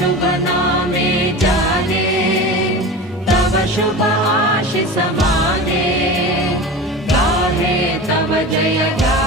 शुभ नामे जाने, तव शुभ आशीष माने, गाहे तव जय गाहे।